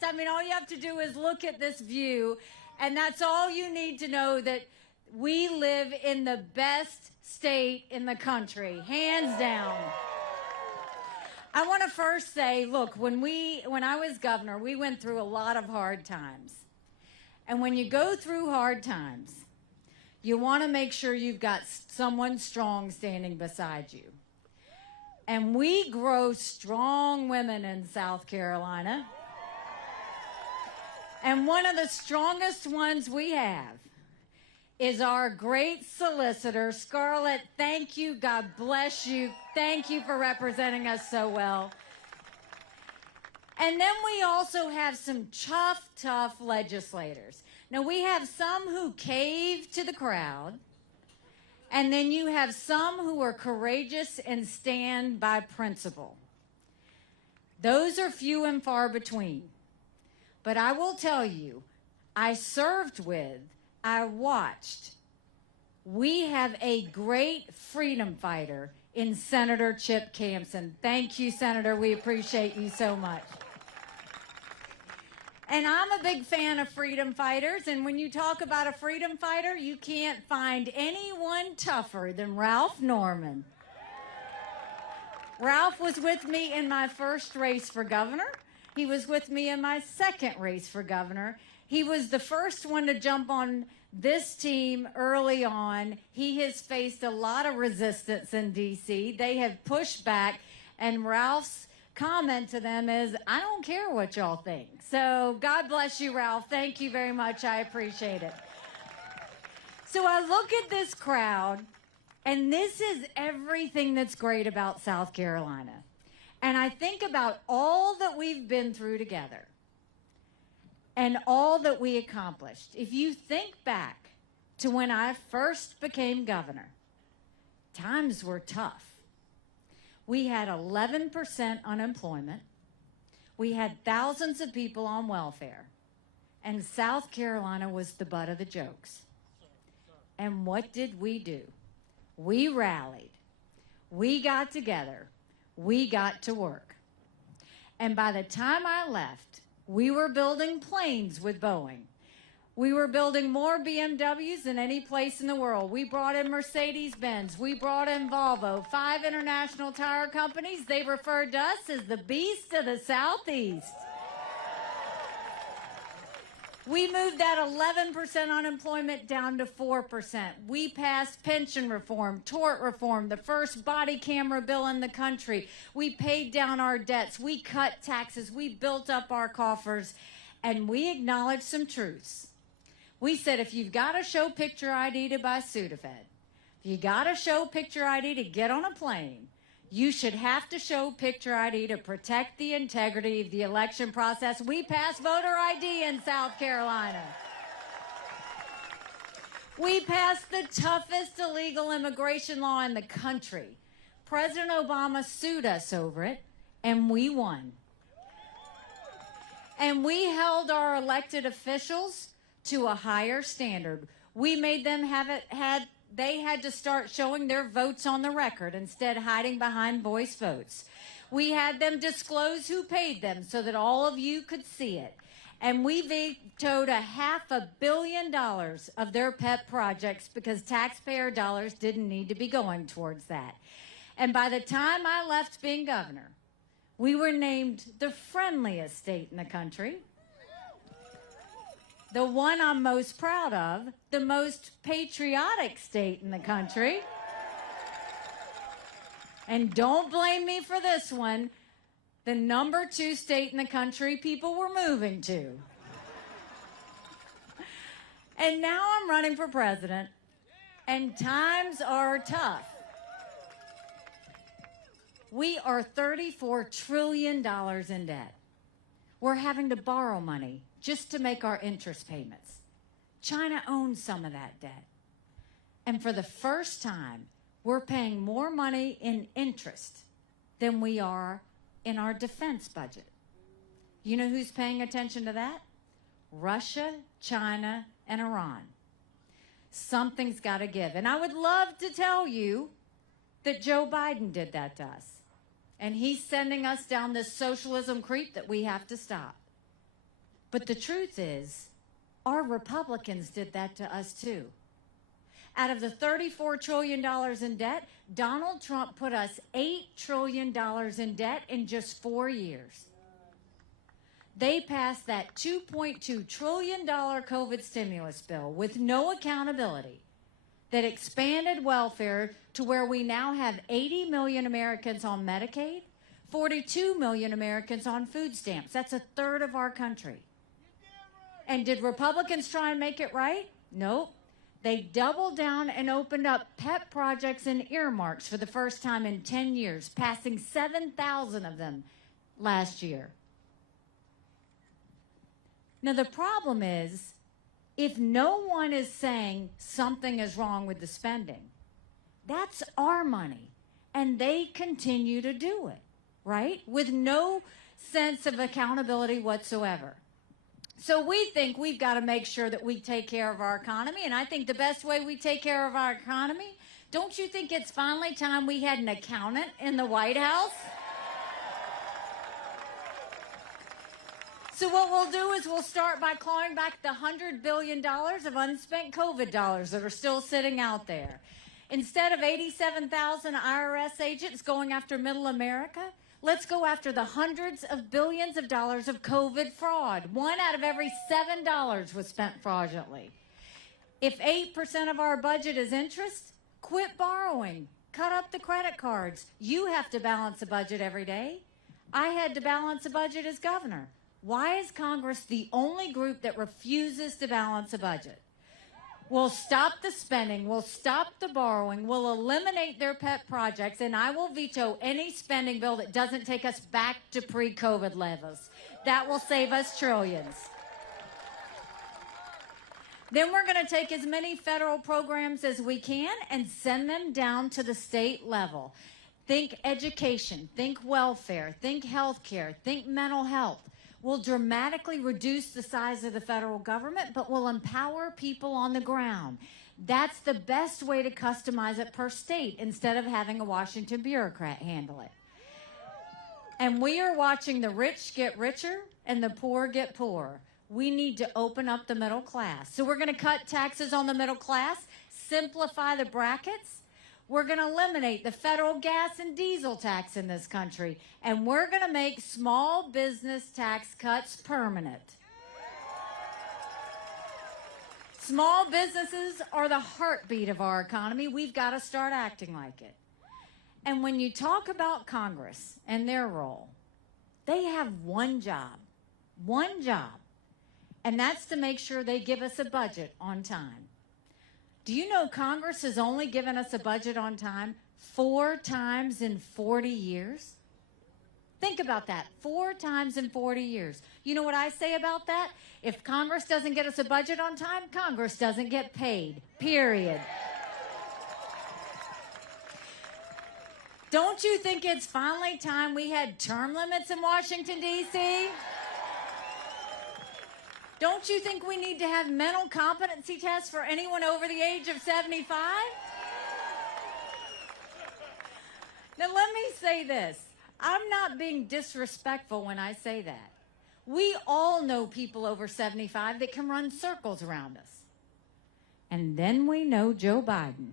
best. I mean, all you have to do is look at this view, and that's all you need to know, that we live in the best state in the country, hands down. I want to first say, look, when I was governor, we went through a lot of hard times. And when you go through hard times, you want to make sure you've got someone strong standing beside you. And we grow strong women in South Carolina. And one of the strongest ones we have is our great solicitor, Scarlett. Thank you. God bless you. Thank you for representing us so well. And then we also have some tough legislators. Now, we have some who cave to the crowd, and then you have some who are courageous and stand by principle. Those are few and far between. But I will tell you, I served with, I watched. We have a great freedom fighter in Senator Chip Campson. Thank you, Senator. We appreciate you so much. And I'm a big fan of freedom fighters, and when you talk about a freedom fighter, you can't find anyone tougher than Ralph Norman. Ralph was with me in my first race for governor. He was with me in my second race for governor. He was the first one to jump on this team early on. He has faced a lot of resistance in D.C. They have pushed back, and Ralph's comment to them is, I don't care what y'all think. So God bless you, Ralph. Thank you very much. I appreciate it. So I look at this crowd, and this is everything that's great about South Carolina. And I think about all that we've been through together and all that we accomplished. If you think back to when I first became governor, times were tough. We had 11% unemployment. We had thousands of people on welfare. And South Carolina was the butt of the jokes. And what did we do? We rallied. We got together. We got to work. And by the time I left, we were building planes with Boeing. We were building more BMWs than any place in the world. We brought in Mercedes-Benz. We brought in Volvo. 5 international tire companies. They referred to us as the beast of the Southeast. We moved that 11% unemployment down to 4%. We passed pension reform, tort reform, the first body camera bill in the country. We paid down our debts. We cut taxes. We built up our coffers. And we acknowledged some truths. We said, if you've got to show picture ID to buy Sudafed, if you got to show picture ID to get on a plane, you should have to show picture ID to protect the integrity of the election process. We passed voter ID in South Carolina. We passed the toughest illegal immigration law in the country. President Obama sued us over it, and we won. And we held our elected officials to a higher standard. We made them they had to start showing their votes on the record instead hiding behind voice votes. We had them disclose who paid them so that all of you could see it. And we vetoed $500 million of their pet projects because taxpayer dollars didn't need to be going towards that. And by the time I left being governor, we were named the friendliest state in the country, the one I'm most proud of, the most patriotic state in the country. And don't blame me for this one, the #2 state in the country people were moving to. And now I'm running for president, and times are tough. We are $34 trillion in debt. We're having to borrow money just to make our interest payments. China owns some of that debt. And for the first time, we're paying more money in interest than we are in our defense budget. You know who's paying attention to that? Russia, China, and Iran. Something's got to give. And I would love to tell you that Joe Biden did that to us. And he's sending us down this socialism creep that we have to stop. But the truth is, our Republicans did that to us too. Out of the $34 trillion in debt, Donald Trump put us $8 trillion in debt in just 4 years. They passed that $2.2 trillion COVID stimulus bill with no accountability that expanded welfare to where we now have 80 million Americans on Medicaid, 42 million Americans on food stamps. That's a third of our country. And did Republicans try and make it right? Nope. They doubled down and opened up pet projects and earmarks for the first time in 10 years, passing 7,000 of them last year. Now, the problem is, if no one is saying something is wrong with the spending, that's our money, and they continue to do it, right? With no sense of accountability whatsoever. So we think we've got to make sure that we take care of our economy, and I think the best way we take care of our economy, don't you think it's finally time we had an accountant in the White House? So what we'll do is we'll start by clawing back the $100 billion of unspent COVID dollars that are still sitting out there. Instead of 87,000 IRS agents going after middle America, let's go after the hundreds of billions of dollars of COVID fraud. 1 out of every $7 was spent fraudulently. If 8% of our budget is interest, quit borrowing. Cut up the credit cards. You have to balance a budget every day. I had to balance a budget as governor. Why is Congress the only group that refuses to balance a budget? We'll stop the spending, we'll stop the borrowing, we'll eliminate their pet projects, and I will veto any spending bill that doesn't take us back to pre-COVID levels. That will save us trillions. Then we're going to take as many federal programs as we can and send them down to the state level. Think education, think welfare, think health care, think mental health. Will dramatically reduce the size of the federal government, but will empower people on the ground. That's the best way to customize it per state instead of having a Washington bureaucrat handle it. And we are watching the rich get richer and the poor get poorer. We need to open up the middle class. So we're going to cut taxes on the middle class, simplify the brackets. We're going to eliminate the federal gas and diesel tax in this country, and we're going to make small business tax cuts permanent. Small businesses are the heartbeat of our economy. We've got to start acting like it. And when you talk about Congress and their role, they have one job, and that's to make sure they give us a budget on time. Do you know Congress has only given us a budget on time 4 times in 40 years? Think about that, 4 times in 40 years. You know what I say about that? If Congress doesn't get us a budget on time, Congress doesn't get paid, period. Don't you think it's finally time we had term limits in Washington, D.C.? Don't you think we need to have mental competency tests for anyone over the age of 75? Now, let me say this. I'm not being disrespectful when I say that. We all know people over 75 that can run circles around us. And then we know Joe Biden.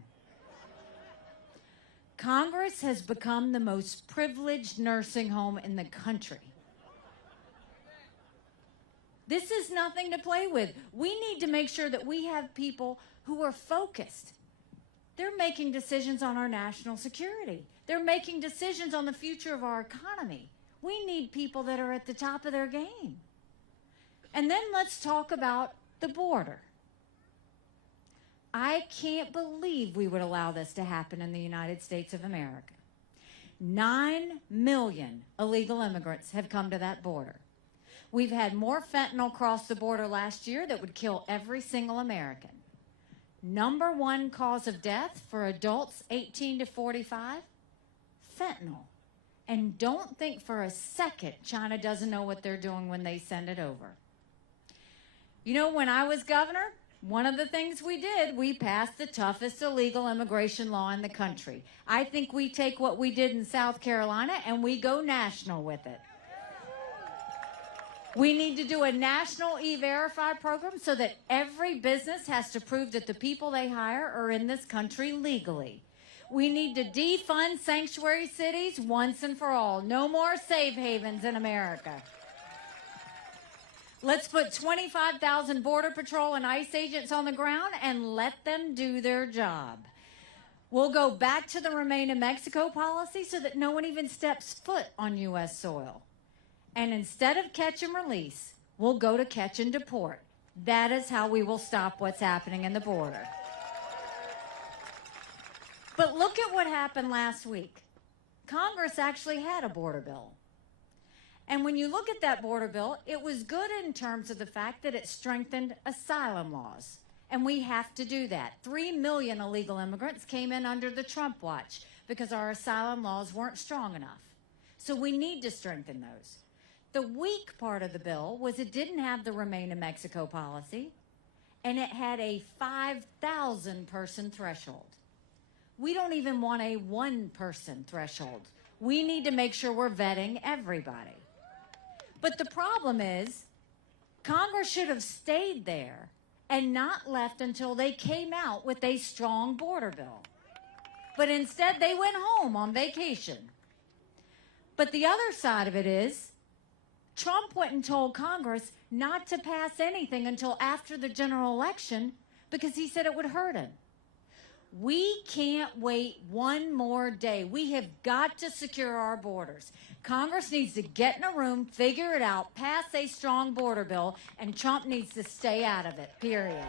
Congress has become the most privileged nursing home in the country. This is nothing to play with. We need to make sure that we have people who are focused. They're making decisions on our national security. They're making decisions on the future of our economy. We need people that are at the top of their game. And then let's talk about the border. I can't believe we would allow this to happen in the United States of America. 9 million illegal immigrants have come to that border. We've had more fentanyl cross the border last year that would kill every single American. Number 1 cause of death for adults 18 to 45, fentanyl. And don't think for a second China doesn't know what they're doing when they send it over. You know, when I was governor, one of the things we did, we passed the toughest illegal immigration law in the country. I think we take what we did in South Carolina and we go national with it. We need to do a national e-verify program so that every business has to prove that the people they hire are in this country legally. We need to defund sanctuary cities once and for all. No more safe havens in America. Let's put 25,000 Border Patrol and ICE agents on the ground and let them do their job. We'll go back to the Remain in Mexico policy so that no one even steps foot on U.S. soil. And instead of catch and release, we'll go to catch and deport. That is how we will stop what's happening in the border. But look at what happened last week. Congress actually had a border bill. And when you look at that border bill, it was good in terms of the fact that it strengthened asylum laws. And we have to do that. 3 million illegal immigrants came in under the Trump watch because our asylum laws weren't strong enough. So we need to strengthen those. The weak part of the bill was it didn't have the Remain in Mexico policy, and it had a 5,000 person threshold. We don't even want a 1 person threshold. We need to make sure we're vetting everybody. But the problem is, Congress should have stayed there and not left until they came out with a strong border bill. But instead, they went home on vacation. But the other side of it is, Trump went and told Congress not to pass anything until after the general election because he said it would hurt him. We can't wait one more day. We have got to secure our borders. Congress needs to get in a room, figure it out, pass a strong border bill, and Trump needs to stay out of it, period.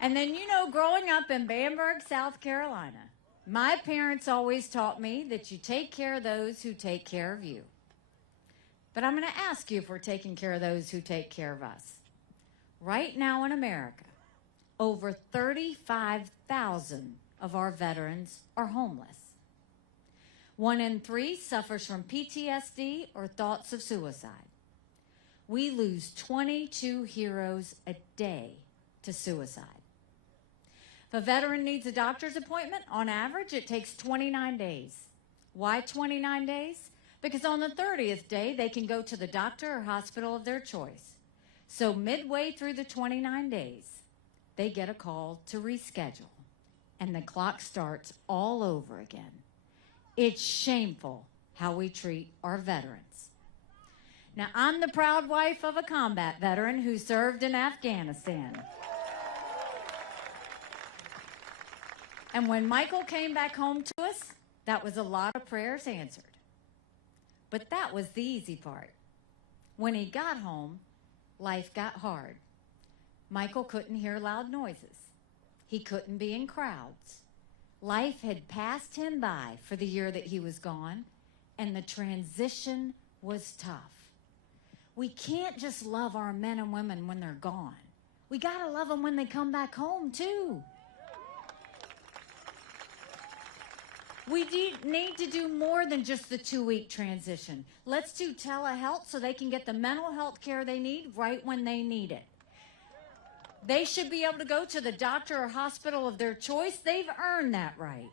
And then, you know, growing up in Bamberg, South Carolina, my parents always taught me that you take care of those who take care of you. But I'm going to ask you if we're taking care of those who take care of us. Right now in America, over 35,000 of our veterans are homeless. 1 in 3 suffers from PTSD or thoughts of suicide. We lose 22 heroes a day to suicide. If a veteran needs a doctor's appointment, on average, it takes 29 days. Why 29 days? Because on the 30th day, they can go to the doctor or hospital of their choice. So midway through the 29 days, they get a call to reschedule, and the clock starts all over again. It's shameful how we treat our veterans. Now, I'm the proud wife of a combat veteran who served in Afghanistan. And when Michael came back home to us, that was a lot of prayers answered. But that was the easy part. When he got home, life got hard. Michael couldn't hear loud noises. He couldn't be in crowds. Life had passed him by for the year that he was gone, and the transition was tough. We can't just love our men and women when they're gone. We got to love them when they come back home, too. We need to do more than just the 2-week transition. Let's do telehealth so they can get the mental health care they need right when they need it. They should be able to go to the doctor or hospital of their choice. They've earned that right.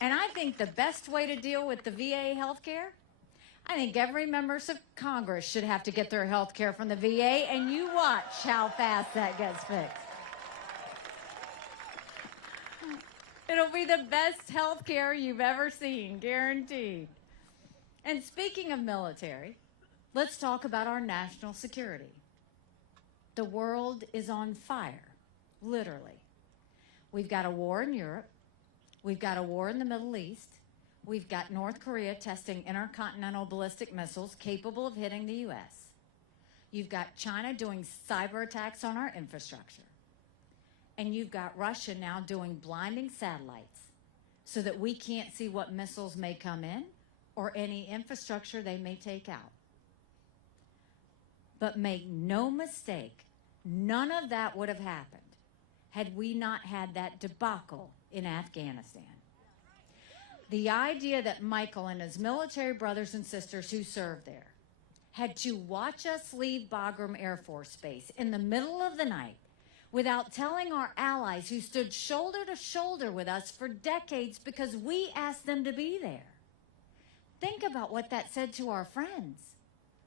And I think the best way to deal with the VA health care, I think every member of Congress should have to get their health care from the VA, and you watch how fast that gets fixed. It'll be the best health care you've ever seen, guaranteed. And speaking of military, let's talk about our national security. The world is on fire, literally. We've got a war in Europe. We've got a war in the Middle East. We've got North Korea testing intercontinental ballistic missiles capable of hitting the U.S. You've got China doing cyber attacks on our infrastructure. And you've got Russia now doing blinding satellites so that we can't see what missiles may come in or any infrastructure they may take out. But make no mistake, none of that would have happened had we not had that debacle in Afghanistan. The idea that Michael and his military brothers and sisters who served there had to watch us leave Bagram Air Force Base in the middle of the night without telling our allies who stood shoulder to shoulder with us for decades because we asked them to be there. Think about what that said to our friends.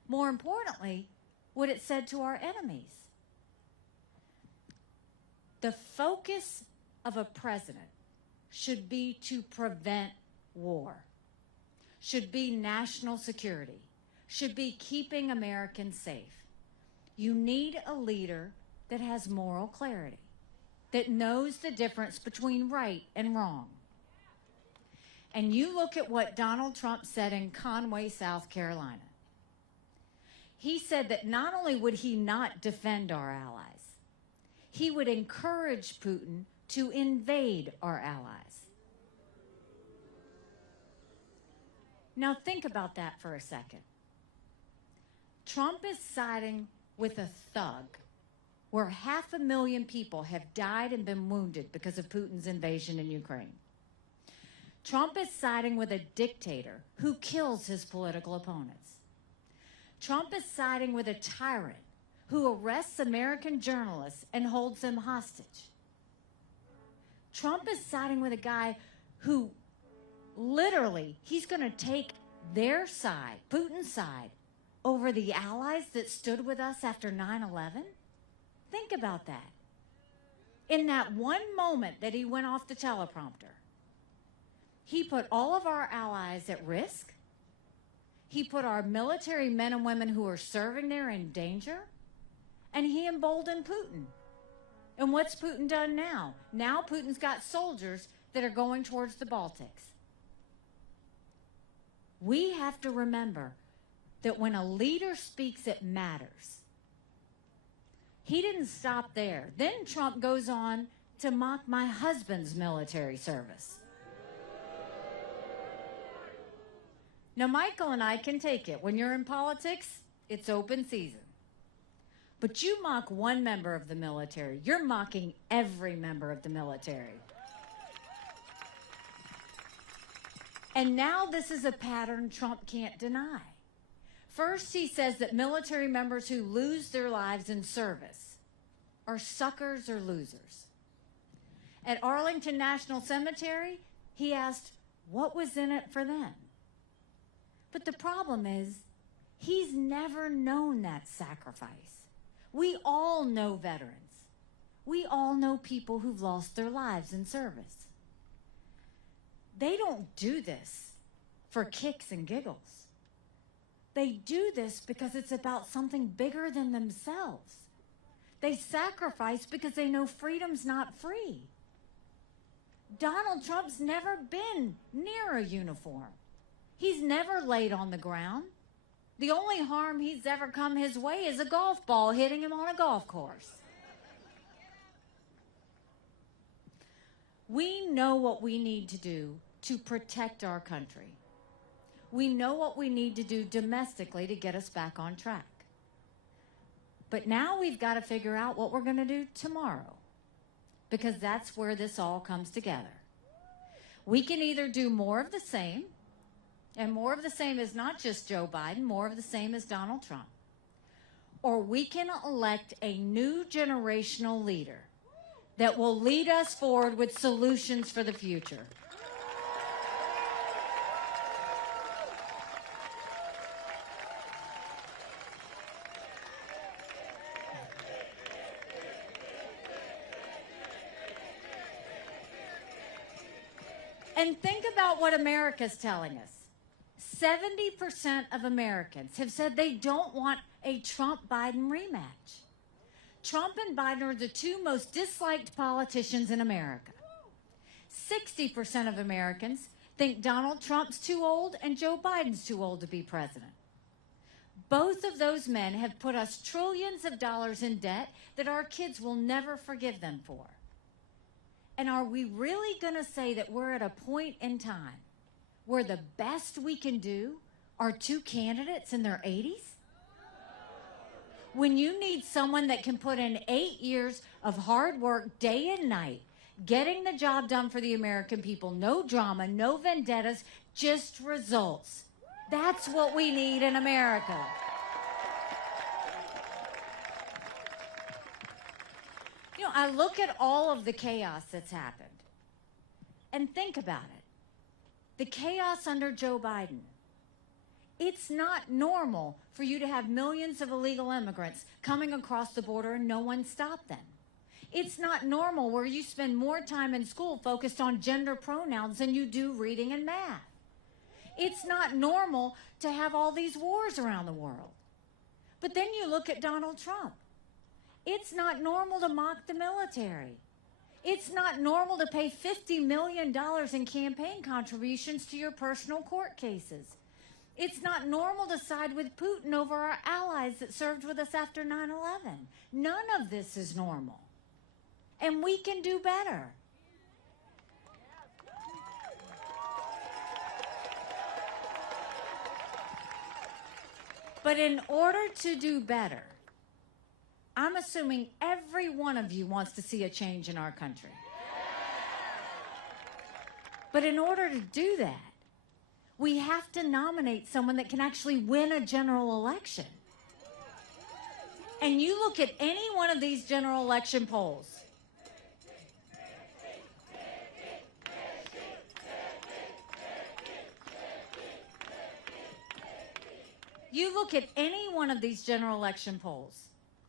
More importantly, what it said to our enemies. The focus of a president should be to prevent war, should be national security, should be keeping Americans safe. You need a leader that has moral clarity, that knows the difference between right and wrong. And you look at what Donald Trump said in Conway, South Carolina. He said that not only would he not defend our allies, he would encourage Putin to invade our allies. Now think about that for a second. Trump is siding with a thug where 500,000 people have died and been wounded because of Putin's invasion in Ukraine. Trump is siding with a dictator who kills his political opponents. Trump is siding with a tyrant who arrests American journalists and holds them hostage. Trump is siding with a guy who literally, he's going to take their side, Putin's side, over the allies that stood with us after 9/11? Think about that. In that one moment that he went off the teleprompter, he put all of our allies at risk. He put our military men and women who are serving there in danger. And he emboldened Putin. And what's Putin done now? Now Putin's got soldiers that are going towards the Baltics. We have to remember that when a leader speaks, it matters. He didn't stop there. Then Trump goes on to mock my husband's military service. Now, Michael and I can take it. When you're in politics, it's open season. But you mock one member of the military, you're mocking every member of the military. And now this is a pattern Trump can't deny. First, he says that military members who lose their lives in service are suckers or losers. At Arlington National Cemetery, he asked, what was in it for them? But the problem is, he's never known that sacrifice. We all know veterans. We all know people who've lost their lives in service. They don't do this for kicks and giggles. They do this because it's about something bigger than themselves. They sacrifice because they know freedom's not free. Donald Trump's never been near a uniform. He's never laid on the ground. The only harm he's ever come his way is a golf ball hitting him on a golf course. We know what we need to do to protect our country. We know what we need to do domestically to get us back on track. But now we've got to figure out what we're going to do tomorrow, because that's where this all comes together. We can either do more of the same, and more of the same is not just Joe Biden, more of the same is Donald Trump. Or we can elect a new generational leader that will lead us forward with solutions for the future. And think about what America's telling us. 70% of Americans have said they don't want a Trump-Biden rematch. Trump and Biden are the two most disliked politicians in America. 60% of Americans think Donald Trump's too old and Joe Biden's too old to be president. Both of those men have put us trillions of dollars in debt that our kids will never forgive them for. And are we really going to say that we're at a point in time where the best we can do are two candidates in their 80s? When you need someone that can put in 8 years of hard work day and night, getting the job done for the American people, no drama, no vendettas, just results. That's what we need in America. You know, I look at all of the chaos that's happened and think about it. The chaos under Joe Biden. It's not normal for you to have millions of illegal immigrants coming across the border and no one stopped them. It's not normal where you spend more time in school focused on gender pronouns than you do reading and math. It's not normal to have all these wars around the world. But then you look at Donald Trump. It's not normal to mock the military. It's not normal to pay $50 million in campaign contributions to your personal court cases. It's not normal to side with Putin over our allies that served with us after 9/11. None of this is normal. And we can do better. But in order to do better, I'm assuming every one of you wants to see a change in our country. But in order to do that, we have to nominate someone that can actually win a general election. And you look at any one of these general election polls. You look at any one of these general election polls.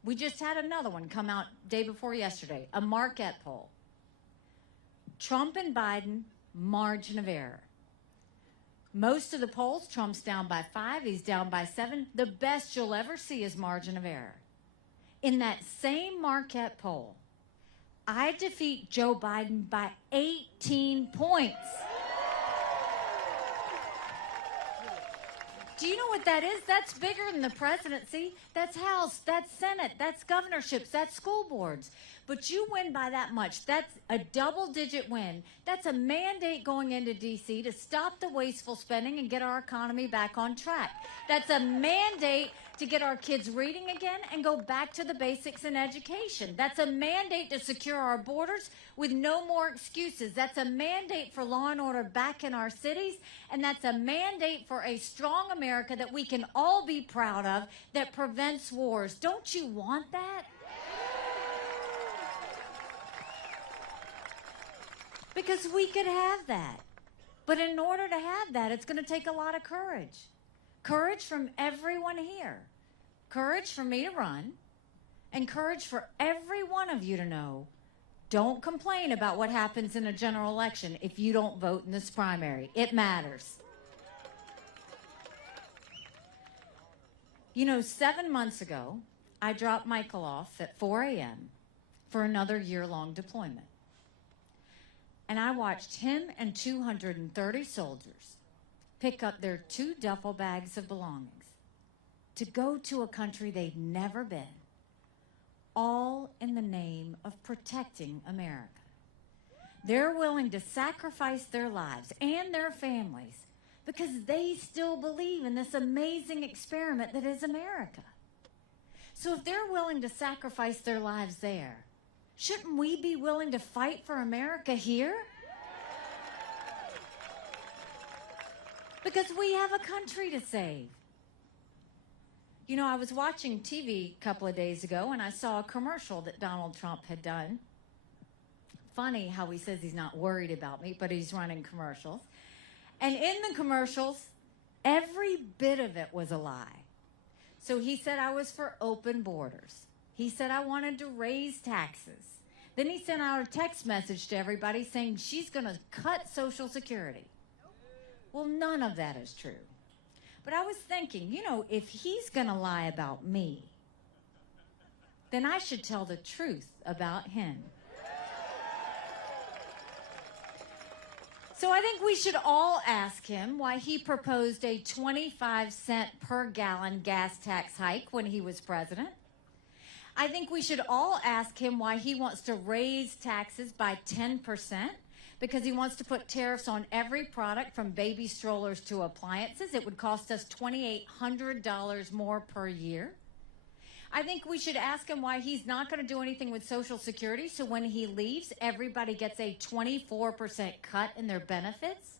We just had another one come out day before yesterday, a Marquette poll. Trump and Biden, margin of error. Most of the polls, Trump's down by 5, he's down by 7. The best you'll ever see is margin of error. In that same Marquette poll, I defeat Joe Biden by 18 points. Do you know what that is? That's bigger than the presidency. That's House, that's Senate, that's governorships, that's school boards. But you win by that much. That's a double-digit win. That's a mandate going into D.C. to stop the wasteful spending and get our economy back on track. That's a mandate to get our kids reading again and go back to the basics in education. That's a mandate to secure our borders with no more excuses. That's a mandate for law and order back in our cities. And that's a mandate for a strong America that we can all be proud of that prevents wars. Don't you want that? Because we could have that. But in order to have that, it's going to take a lot of courage. Courage from everyone here. Courage for me to run. And courage for every one of you to know, don't complain about what happens in a general election if you don't vote in this primary. It matters. You know, 7 months ago, I dropped Michael off at 4 a.m. for another year-long deployment. And I watched him and 230 soldiers pick up their 2 duffel bags of belongings to go to a country they'd never been, all in the name of protecting America. They're willing to sacrifice their lives and their families because they still believe in this amazing experiment that is America. So if they're willing to sacrifice their lives there, shouldn't we be willing to fight for America here? Because we have a country to save. You know, I was watching TV a couple of days ago, and I saw a commercial that Donald Trump had done. Funny how he says he's not worried about me, but he's running commercials. And in the commercials, every bit of it was a lie. So he said I was for open borders. He said I wanted to raise taxes. Then he sent out a text message to everybody saying she's going to cut Social Security. Well, none of that is true. But I was thinking, you know, if he's going to lie about me, then I should tell the truth about him. So I think we should all ask him why he proposed a 25-cent per gallon gas tax hike when he was president. I think we should all ask him why he wants to raise taxes by 10%, because he wants to put tariffs on every product from baby strollers to appliances. It would cost us $2,800 more per year. I think we should ask him why he's not going to do anything with Social Security, so when he leaves, everybody gets a 24% cut in their benefits.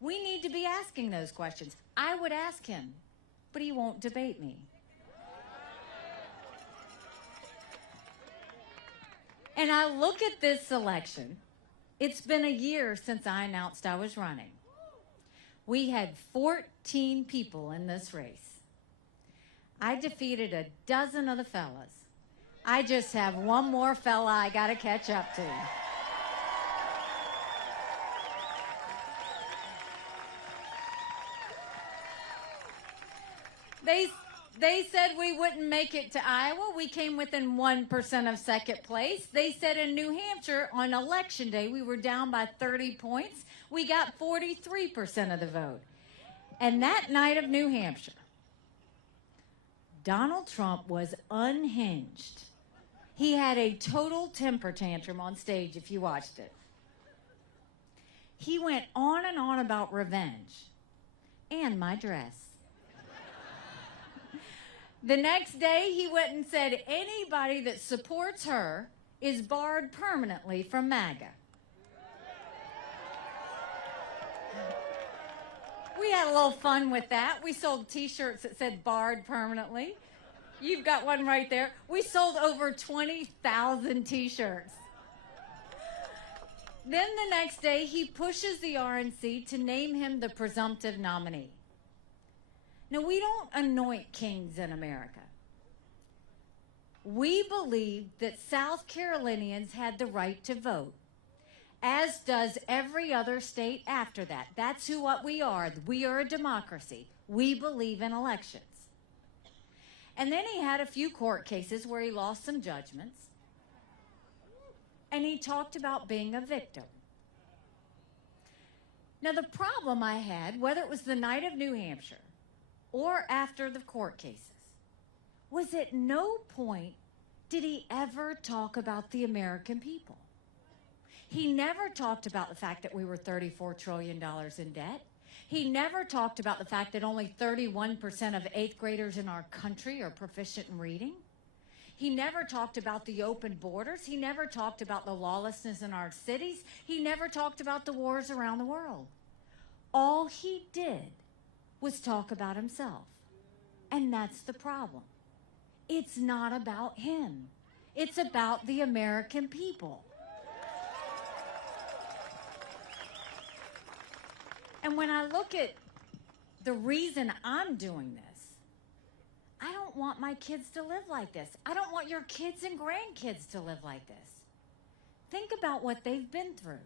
We need to be asking those questions. I would ask him, but he won't debate me. And I look at this election. It's been a year since I announced I was running. We had 14 people in this race. I defeated a dozen of the fellas. I just have one more fella I got to catch up to. They said we wouldn't make it to Iowa. We came within 1% of second place. They said in New Hampshire on election day we were down by 30 points. We got 43% of the vote. And that night of New Hampshire, Donald Trump was unhinged. He had a total temper tantrum on stage if you watched it. He went on and on about revenge and my dress. The next day, he went and said anybody that supports her is barred permanently from MAGA. We had a little fun with that. We sold T-shirts that said barred permanently. You've got one right there. We sold over 20,000 T-shirts. Then the next day, he pushes the RNC to name him the presumptive nominee. Now, we don't anoint kings in America. We believe that South Carolinians had the right to vote, as does every other state after that. That's what we are. We are a democracy. We believe in elections. And then he had a few court cases where he lost some judgments, and he talked about being a victim. Now, the problem I had, whether it was the night of New Hampshire or after the court cases, was at no point did he ever talk about the American people. He never talked about the fact that we were $34 trillion in debt. He never talked about the fact that only 31% of 8th graders in our country are proficient in reading. He never talked about the open borders. He never talked about the lawlessness in our cities. He never talked about the wars around the world. All he did was talk about himself. And that's the problem. It's not about him. It's about the American people. And when I look at the reason I'm doing this, I don't want my kids to live like this. I don't want your kids and grandkids to live like this. Think about what they've been through.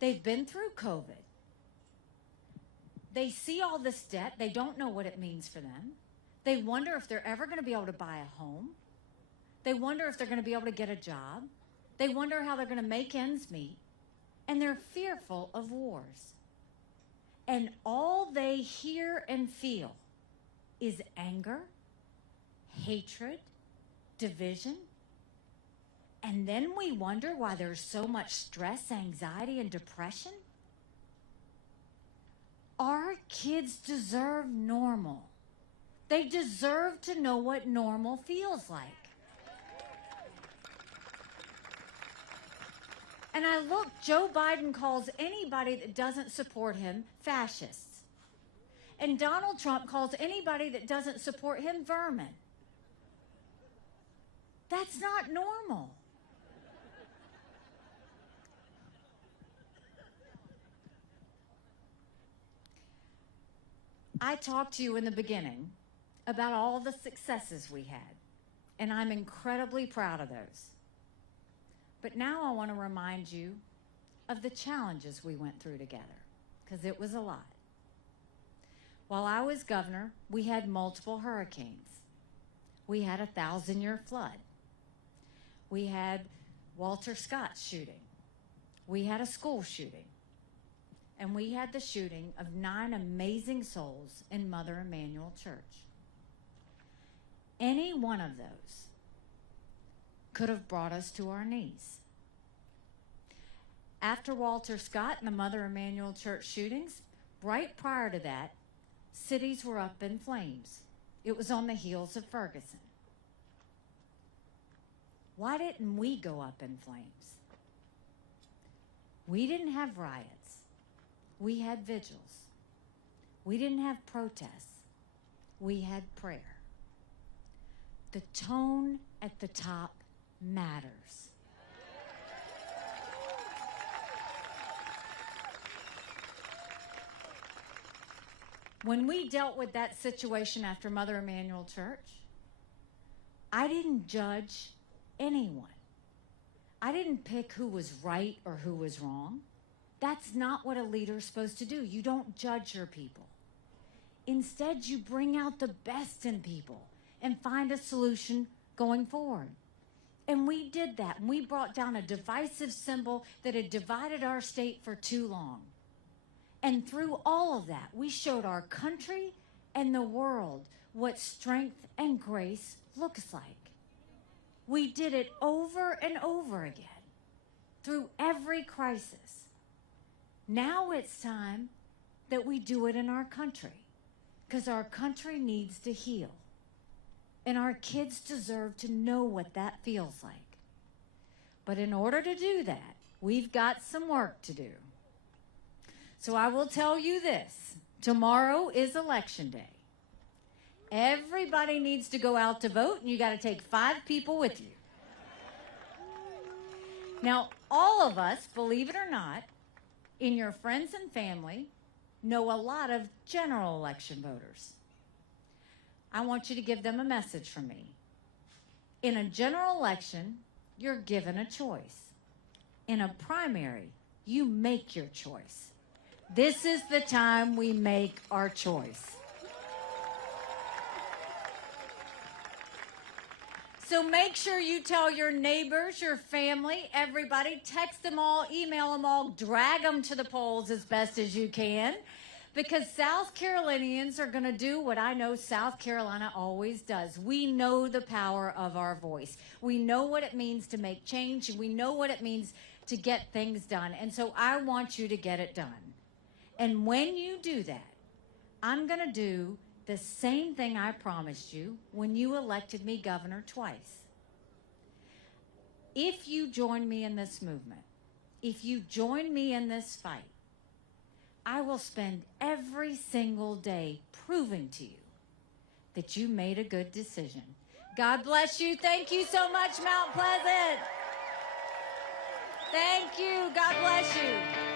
They've been through COVID. They see all this debt. They don't know what it means for them. They wonder if they're ever going to be able to buy a home. They wonder if they're going to be able to get a job. They wonder how they're going to make ends meet. And they're fearful of wars. And all they hear and feel is anger, hatred, division. And then we wonder why there's so much stress, anxiety, and depression. Our kids deserve normal. They deserve to know what normal feels like. And I look, Joe Biden calls anybody that doesn't support him fascists. And Donald Trump calls anybody that doesn't support him vermin. That's not normal. I talked to you in the beginning about all the successes we had, and I'm incredibly proud of those. But now I want to remind you of the challenges we went through together, because it was a lot. While I was governor, we had multiple hurricanes. We had a 1,000-year flood. We had Walter Scott shooting. We had a school shooting. And we had the shooting of 9 amazing souls in Mother Emanuel Church. Any one of those could have brought us to our knees. After Walter Scott and the Mother Emanuel Church shootings, right prior to that, cities were up in flames. It was on the heels of Ferguson. Why didn't we go up in flames? We didn't have riots. We had vigils. We didn't have protests. We had prayer. The tone at the top matters. When we dealt with that situation after Mother Emanuel Church, I didn't judge anyone. I didn't pick who was right or who was wrong. That's not what a leader's supposed to do. You don't judge your people. Instead, you bring out the best in people and find a solution going forward. And we did that. And we brought down a divisive symbol that had divided our state for too long. And through all of that, we showed our country and the world what strength and grace looks like. We did it over and over again through every crisis. Now it's time that we do it in our country, because our country needs to heal. And our kids deserve to know what that feels like. But in order to do that, we've got some work to do. So I will tell you this. Tomorrow is election day. Everybody needs to go out to vote, and you got to take 5 people with you. Now, all of us, believe it or not, in your friends and family, know a lot of general election voters. I want you to give them a message from me. In a general election, you're given a choice. In a primary, you make your choice. This is the time we make our choice. So make sure you tell your neighbors, your family, everybody, text them all, email them all, drag them to the polls as best as you can, because South Carolinians are going to do what I know South Carolina always does. We know the power of our voice. We know what it means to make change, and we know what it means to get things done. And so I want you to get it done. And when you do that, I'm going to do the same thing I promised you when you elected me governor twice. If you join me in this movement, if you join me in this fight, I will spend every single day proving to you that you made a good decision. God bless you. Thank you so much, Mount Pleasant. Thank you. God bless you.